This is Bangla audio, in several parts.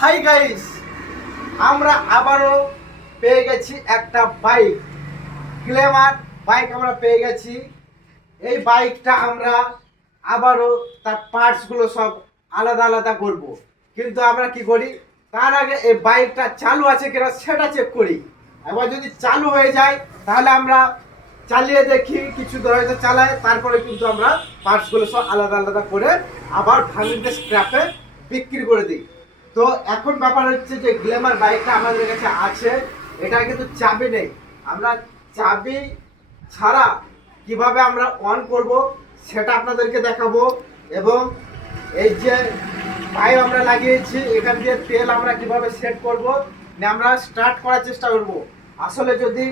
হাই গাইস, আমরা আবারও পেয়ে গেছি একটা বাইক, গ্ল্যামার বাইক আমরা পেয়ে গেছি। এই বাইকটা আমরা আবারও তার পার্টসগুলো সব আলাদা আলাদা করব, কিন্তু আমরা কি করি তার আগে এই বাইকটা চালু আছে কিনা সেটা চেক করি। এবার যদি চালু হয়ে যায় তাহলে আমরা চালিয়ে দেখি, কিছু হয়তো চালাই, তারপরে কিন্তু আমরা পার্টসগুলো সব আলাদা আলাদা করে আবার ভাঙিয়ে স্ক্র্যাপে বিক্রি করে দিই। তো এখন ব্যাপার হচ্ছে যে গ্ল্যামার বাইকটা আমাদের কাছে আছে, এটা কিন্তু চাবি নেই। আমরা চাবি ছাড়া কিভাবে আমরা অন করব সেটা আপনাদেরকে দেখাবো। এবং এই যে পাইপ আমরা লাগিয়েছি, এখান দিয়ে তেল আমরা কিভাবে সেট করব না আমরা স্টার্ট করার চেষ্টা করব। আসলে যদি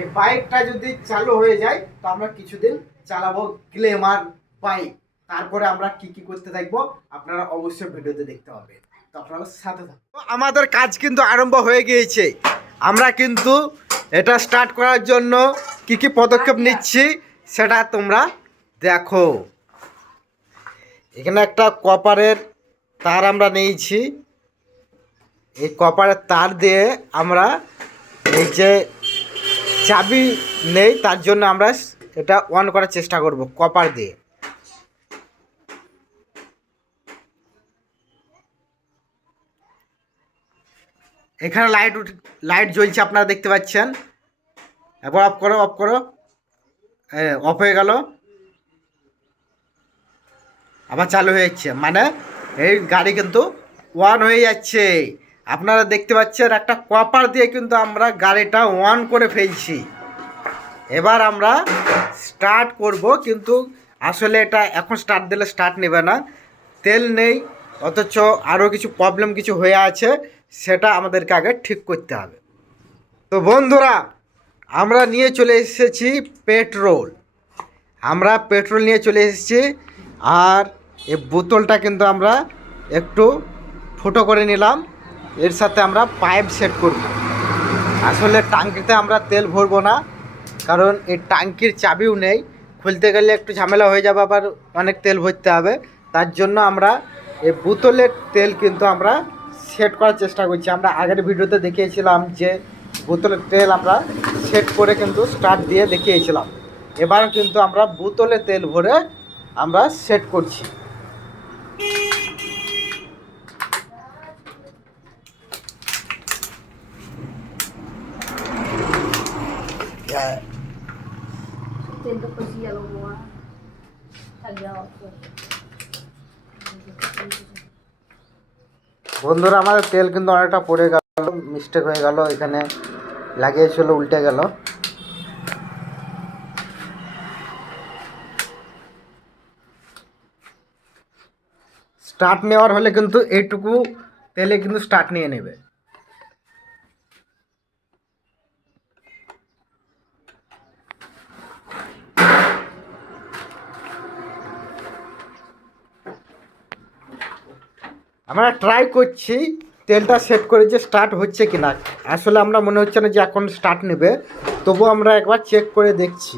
এই বাইকটা যদি চালু হয়ে যায় তো আমরা কিছুদিন চালাবো গ্ল্যামার বাইক, তারপরে আমরা কি কি করতে থাকবো আপনারা অবশ্যই ভিডিওতে দেখতে হবে। তো আপনারা সাথে থাকুন। তো আমাদের কাজ কিন্তু আরম্ভ হয়ে গিয়েছে। আমরা কিন্তু এটা স্টার্ট করার জন্য কি কি পদক্ষেপ নিচ্ছি সেটা তোমরা দেখো। এখানে একটা কপারের তার আমরা নিয়েছি। এই কপারের তার দিয়ে আমরা এই যে চাবি নেই তার জন্য আমরা এটা অন করার চেষ্টা করব কপার দিয়ে। এখানে লাইট জ্বলছে, আপনারা দেখতে পাচ্ছেন। একবার অফ করো, অফ করো। অফ হয়ে গেল, আবার চালু হয়ে যাচ্ছে, মানে এই গাড়ি কিন্তু অন হয়ে যাচ্ছে। আপনারা দেখতে পাচ্ছেন একটা কপার দিয়ে কিন্তু আমরা গাড়িটা অন করে ফেলছি। এবার আমরা স্টার্ট করব, কিন্তু আসলে এটা এখন স্টার্ট দিলে স্টার্ট নেবে না, তেল নেই, অথচ আরও কিছু প্রবলেম কিছু হয়ে আছে, সেটা আমাদেরকে আগে ঠিক করতে হবে। তো বন্ধুরা, আমরা নিয়ে চলে এসেছি পেট্রোল। আমরা পেট্রোল নিয়ে চলে এসেছি, আর এই বোতলটা কিন্তু আমরা একটু ফুটো করে নিলাম। এর সাথে আমরা পাইপ সেট করব। আসলে ট্যাঙ্কিতে আমরা তেল ভরবো না, কারণ এই ট্যাঙ্কির চাবিও নেই, খুলতে গেলে একটু ঝামেলা হয়ে যাবে, আবার অনেক তেল ভরতে হবে। তার জন্য আমরা এই বোতলের তেল কিন্তু আমরা সেট করার চেষ্টা করছি। আমরা আগের ভিডিওতে দেখিয়েছিলাম যে বোতলের তেল আমরা সেট করে কিন্তু স্টার্ট দিয়ে দেখিয়েছিলাম। এবার কিন্তু আমরা বোতলে তেল ভরে আমরা সেট করছি। বন্ধুরা, আমাদের তেল কিন্তু অনেকটা পড়ে গেল, মিস্টেক হয়ে গেল, এখানে লাগিয়েছিল উল্টে গেল। স্টার্ট নেওয়ার হলে কিন্তু এইটুকু তেলে কিন্তু স্টার্ট নিয়ে নেবে। আমরা ট্রাই করছি তেলটা সেট করে যে স্টার্ট হচ্ছে কি না। আসলে আমরা মনে হচ্ছে না যে এখন স্টার্ট নেবে, তবু আমরা একবার চেক করে দেখছি।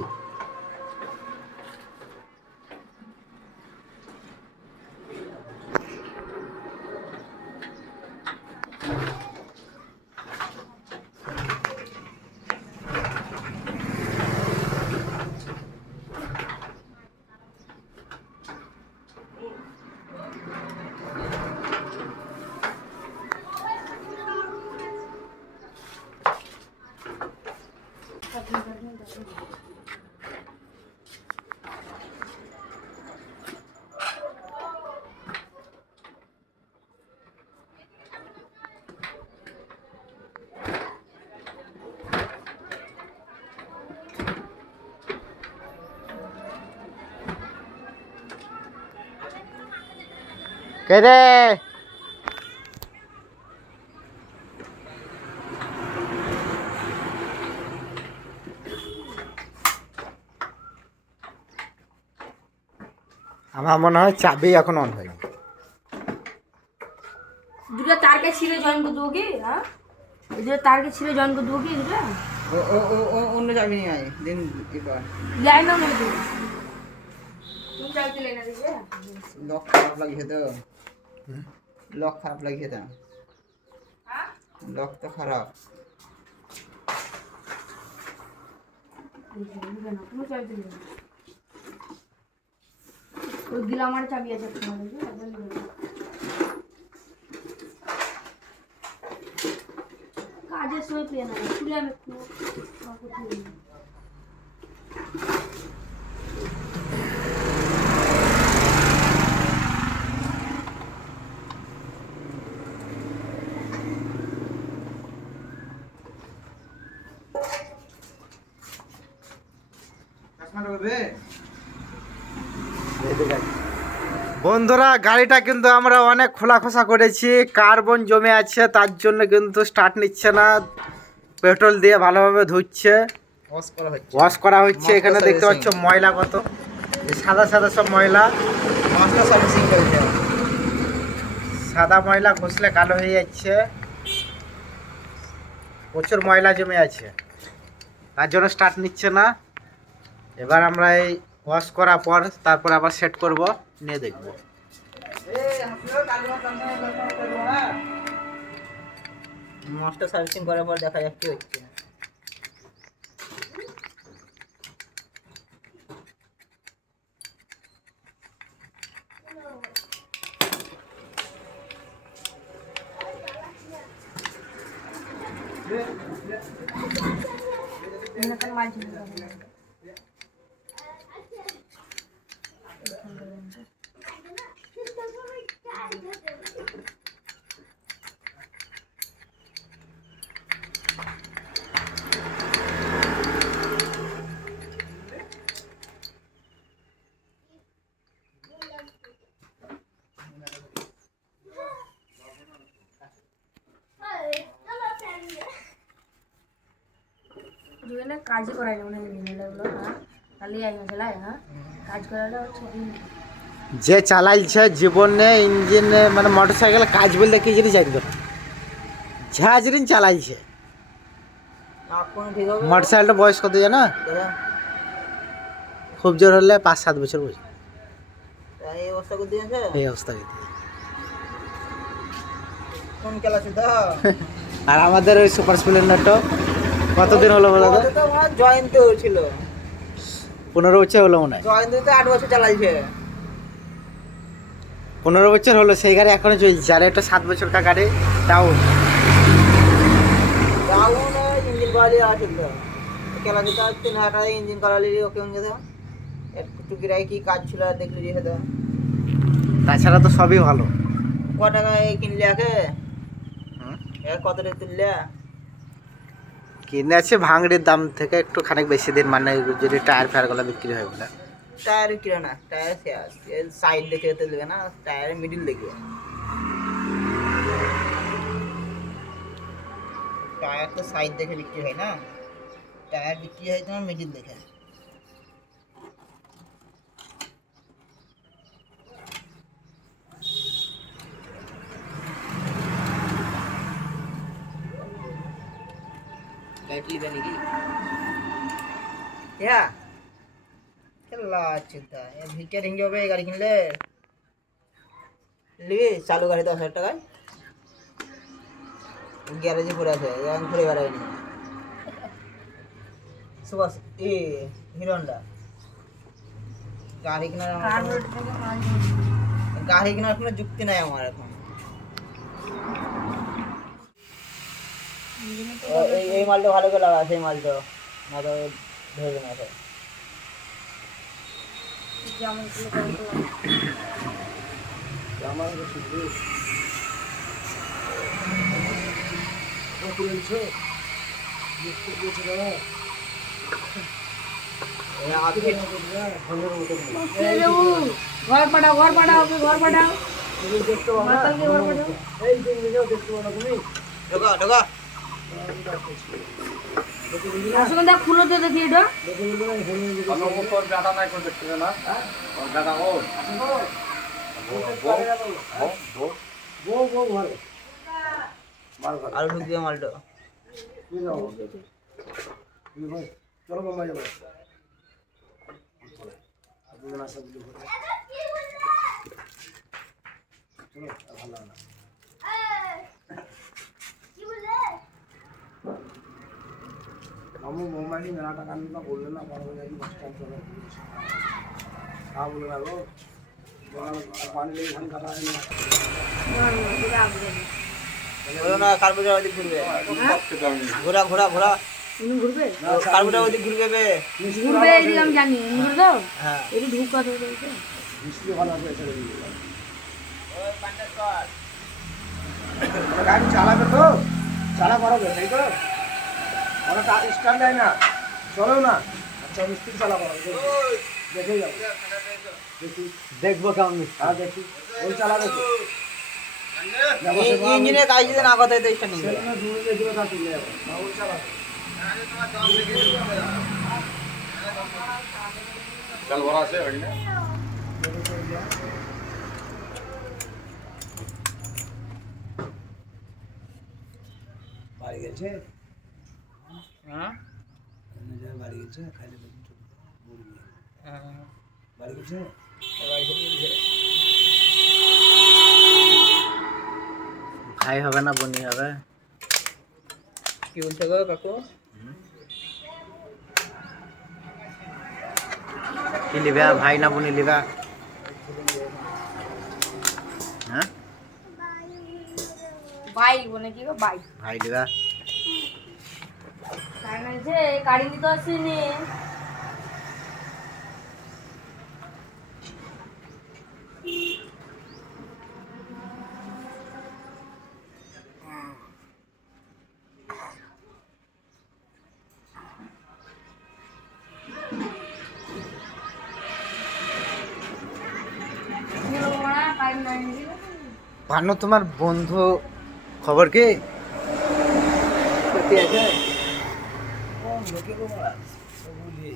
কে রে? আমার মনে হয় চাবি এখন অন হয়নি। দুটো তারকে ছিঁড়ে জয়েন করে দেবো কি? হ্যাঁ, দুটো তারকে ছিঁড়ে জয়েন করে দেবো কি? দুটো অন্য যাবি নিয়ে আয় দিন এবার যাই না মনে করি তুমি চাইতে লেনা দিবে লক খারাপ লাগছে তো লক খারাপ লাগছে তা লক তো খারাপ কোনো চাবি দিবি না। ওই গ্লামার চাবি আছে তোমার কাছে, একবার নিয়ে যাবে। কাজের সময় পেয়ে না খুলে আমি একটু কাপড় তুলে নিই। বন্ধুরা গাড়িটা কিন্তু আমরা অনেক খোলাখোসা করেছি, কার্বন জমে আছে, তার জন্য কিন্তু স্টার্ট নিচ্ছে না। পেট্রোল দিয়ে ভালোভাবে ধুচ্ছে, ওয়াশ করা হচ্ছে। এখানে দেখতে পাচ্ছ ময়লা কত, এই সাদা সাদা সব ময়লা, মাস্টার সার্ভিসিং করেছে সাদা ময়লা ঘষলে কালো হয়ে যাচ্ছে, প্রচুর ময়লা জমে আছে, তার জন্য স্টার্ট নিচ্ছে না। এবার আমরা এই ওয়াশ করার পর তারপর আবার সেট করব, নিয়ে দেখব। মাস্টার সার্ভিসিং করার পর দেখা যাক কি হচ্ছে এখানে মাল ছিল না। দুজনে কাজই করাই না মনে হয় মিনারগুলো, হ্যাঁ তাহলে আই মশলা হ্যাঁ কাজ করাটা হচ্ছে যে চালাইছে জীবনে ইঞ্জিনে মানে মোটর সাইকেল কাজ বলতে কি জিনিস জানবে, ঝাঁঝরিন চালাইছে। এখন ঠিক হবে মোটর সাইকেলটা বয়স কত জানো? দাদা খুব জোর হলে 5-7 বছর বয়স। তাই এই অবস্থা করে দিয়েছে এই অবস্থা কিন্তু। কোন ক্লাসে তো আর আমাদের ওই সুপার স্প্লেন্ডারটা কতদিন হলো বলো তো? তো আমার জয়েন্ট ছিল 15 বছর হলো মনে হয়। জয়েন্ট তো 8 বছর চালাইছে 15 বছর হলো, সেই গাড়ি এখনো চলছে। আর একটা 7 বছরকার গাড়ি, তাও ডাউন ইঞ্জিন করালি আছে তো ক্লাসে তো 3,000 টাকা ইঞ্জিন করালি ওকে অঙ্গে তো একটু কিরাই কি কাজ ছিল দেখলি রে তো তাছাড়া তো সবই ভালো। ক টাকায় কিনলে আগে হুম। কত টাকা তুললে কিনে আছে ভাঙড়ির দাম থেকে একটু খানিক বেশি দিন, মানে যদি টায়ার ফায়ারগুলো বিক্রি হয় বলে। টায়ার কিলো না টায়ার শেষ সাইড দেখে তুলবে না টায়ারের মিডিল দেখবে টায়ার তো সাইড দেখে বিক্রি হয় না টায়ার বিক্রি হয় তোমার মিডিল দেখে চিন্তা ভিকে রিঙ্গে হবে গাড়ি কিনলে লিবি চালু গাড়ি 10,000 টাকায় গ্যারেজে পড়ে আছে এখন ঘুরে বেড়ায়নি সুভাষ হিরো হন্ডা গাড়ি কেনার গাড়ি কেনার কোনো যুক্তি নাই আমার এখন এই মালটা ভালো করে লাগা সেই মালটা না তো ধরবে না তো যেমন ঘর পাঠাও ঘর পাঠাও ওকে ঘর পাঠাও মাতালকে ঘর পাঠাও ঢোকা ঢোকা আসলে দেখ খুলো তো দেখি এটা আর ঢুক দিয়ে মালটা চলো বোম্বাই যাবো। চলো ভালো না। মামু মোমাইনি মেলা টাকা নিয়ে বললে না বড় হয়ে যাবি বাস স্ট্যান্ড চলে হ্যাঁ বলে না গো পানি লেগে ধান কাটা হয় না বলো না কার্বোটার ওদিক ঘুরবে ঘোরা ঘোরা ঘোরা ইনি ঘুরবে কার্বোটার ওদিক ঘুরবে বে ঘুরবে এদিকে আমি জানি ঘুরবে তো হ্যাঁ এটি ঢুকা তো বলছে মিষ্টি ভালো আছে ছেড়ে দিবি ওই পান্ডা কর গাড়ি চালাবে তো চালা করাবে তাই তো ওরা স্টার্ট দেয় না চলেও না আচ্ছা মিস্ত্রি চালা করাবে দেখে যাবো দেখি দেখবো কেমন হ্যাঁ দেখি ওই চালাবে তো ইঞ্জিনের কাজ যদি না কথা তো স্টার্ট নিবে সেখানে দূরে যেতে তা তুলে যাবে ওই চালাবে চাল ভরা আছে গাড়ি না বাড়ি গেছে হ্যাঁ বাড়ি গেছে খাইলে হ্যাঁ বাড়ি গেছে ভাই হবে না বনি হবে কি বলছো গো কাকু কি লিবা ভাই না বনি লিবা হ্যাঁ বাইক বনে কি গো বাইক ভাই লিবা তাই না যে গাড়ি নিতে আসেনি ভানু তোমার বন্ধু খবর কি সত্যি আছে লোকে গো মারা বুঝি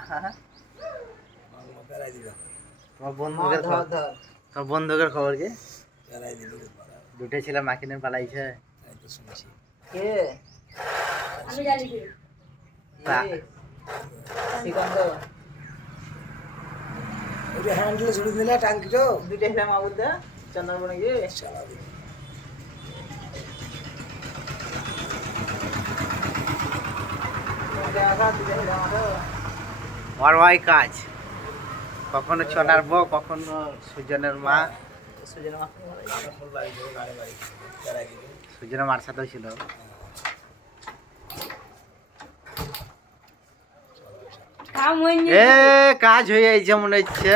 হ্যাঁ বেড়াই দিবে তোমার বন্ধুদের ধর ধর তোমার বন্ধুদের খবর কি বেড়াই দিবে দুটো ছেলে মাকিনে পালাইছে তাই তো শুনছি কে আমি জানি কি শ্রীকান্ত ওই যে হ্যান্ডেলে ছুড়ে দিলে টাঙ্কিটো দুইটা ছিলাম আবুদা চন্দ্রবনে গিয়ে চালাবে আমার ভাই কাজ কখনো চনার বউ কখনো সুজনের মা সুজনা মাকে ফুল বাড়ি দেবে গাড়ি বাড়ি বেড়াই দিবে সুজনের মার সাথেও ছিল কাম হয়নি এ কাজ হয়ে যাইছে মনে হচ্ছে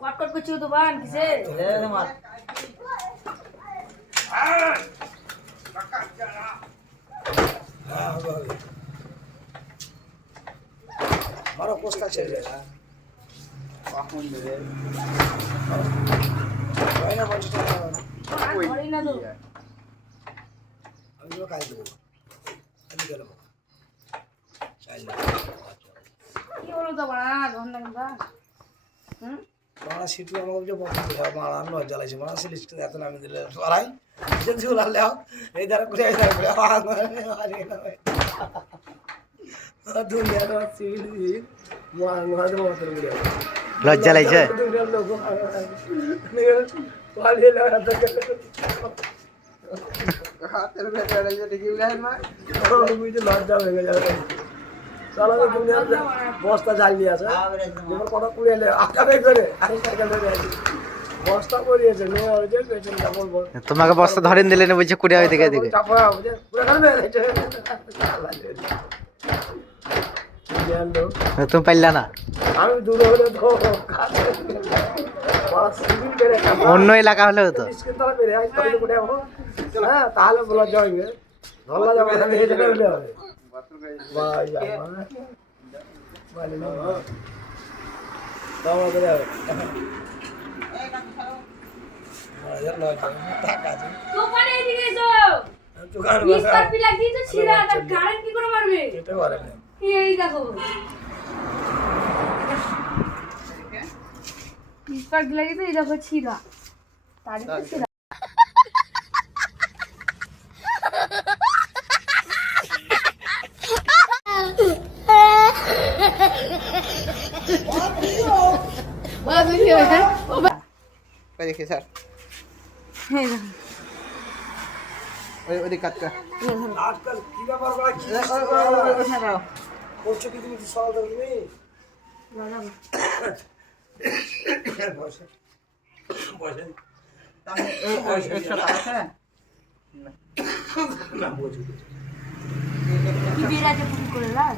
কটকট করছি তো বান কিসে মার মারো পোস্তা ছেড়ে যায় কখন দেবে হয় না 50 টাকা ধরি না তো আমি তো কাজ দেবো আমি গেল চাইলে কি হলো তো বানা ধন্না বা হুম মারা সিটু আমাকে যে বন্ধ করে মারা লজ্জা লাগছে মারা লিস্ট এত নামে দিলে সরাই যদি উলালে এই দ্বারা করে এই দ্বারা করে দুনিয়ার সিভিল মারা মত করে লজ্জা লাগছে দুনিয়ার লোক পালিয়ে লাগা তো হাতের ভেতরে যে দেখি উড়াই মার বুঝতে লজ্জা হয়ে যাবে চলো দুনিয়ার বস্তা জ্বালিয়ে আছে এবার কটা কুড়িয়ে এলে আকাবে করে আরে সাইকেল ধরে আছে বস্তা করিয়েছে নিয়ে হয়েছে পেছন কা বলবো তোমাকে বস্তা ধরেন দিলে না বলছে কুড়িয়া ওই দিকে এদিকে চাপা বুঝে পুরো কালবে তুমি পারলা না আমি দূর হলে তো বড় সিভিল করে অন্য এলাকা হলেও তো স্ক্রিন তারা পেরে আই তো করে হ্যাঁ তাহলে বলা যাবে ধরলা যাবে না এই জায়গা হলে হবে ভাই ভাই না দাও করে হবে তো পারে এদিকে এসো দোকান মিস্টার পিলা কি তো ছিড়া তা কারেন্ট কি করে মারবে এটা করে না এই দেখো মিস্টার পিলা কি তো এই দেখো ছিড়া তারই তো ছিড়া দেখি স্যার এই দেখো ওদিক কাজ কর। কি বিরাজে পুরি করে লাল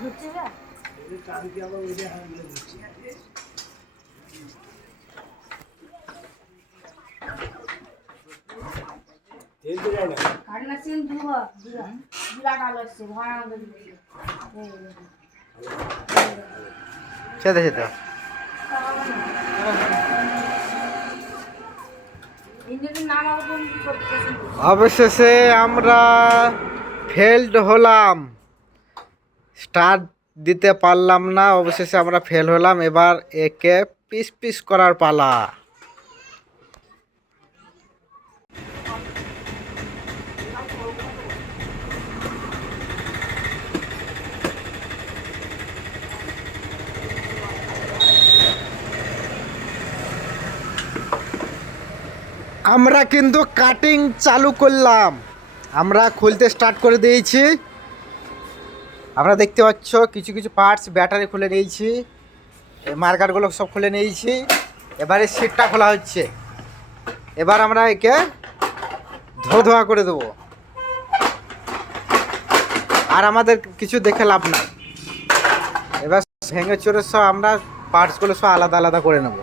ঢুকছে যা কান্না সিন দুয়া বিরাট আলো আসছে ভয়ঙ্কর সেটা সেটা ইঞ্জিনের নাম আবার কি করতেছেন অবশেষে আমরা ফেলড হলাম, স্টার্ট দিতে পারলাম না। অবশেষে আমরা ফেল হলাম। এবার একে পিস পিস করার পালা। আমরা কিন্তু কাটিং চালু করলাম, আমরা খুলতে স্টার্ট করে দিয়েছি। আমরা দেখতে পাচ্ছ কিছু কিছু পার্টস ব্যাটারি খুলে নিয়েছি, মার্কারগুলো সব খুলে নিয়েছি। এবারে সিটটা খোলা হচ্ছে। এবার আমরা একে ধোয়া করে দেবো, আর আমাদের কিছু দেখে লাভ নাই। এবার ভেঙে চোরে সব আমরা পার্টসগুলো সব আলাদা আলাদা করে নেব।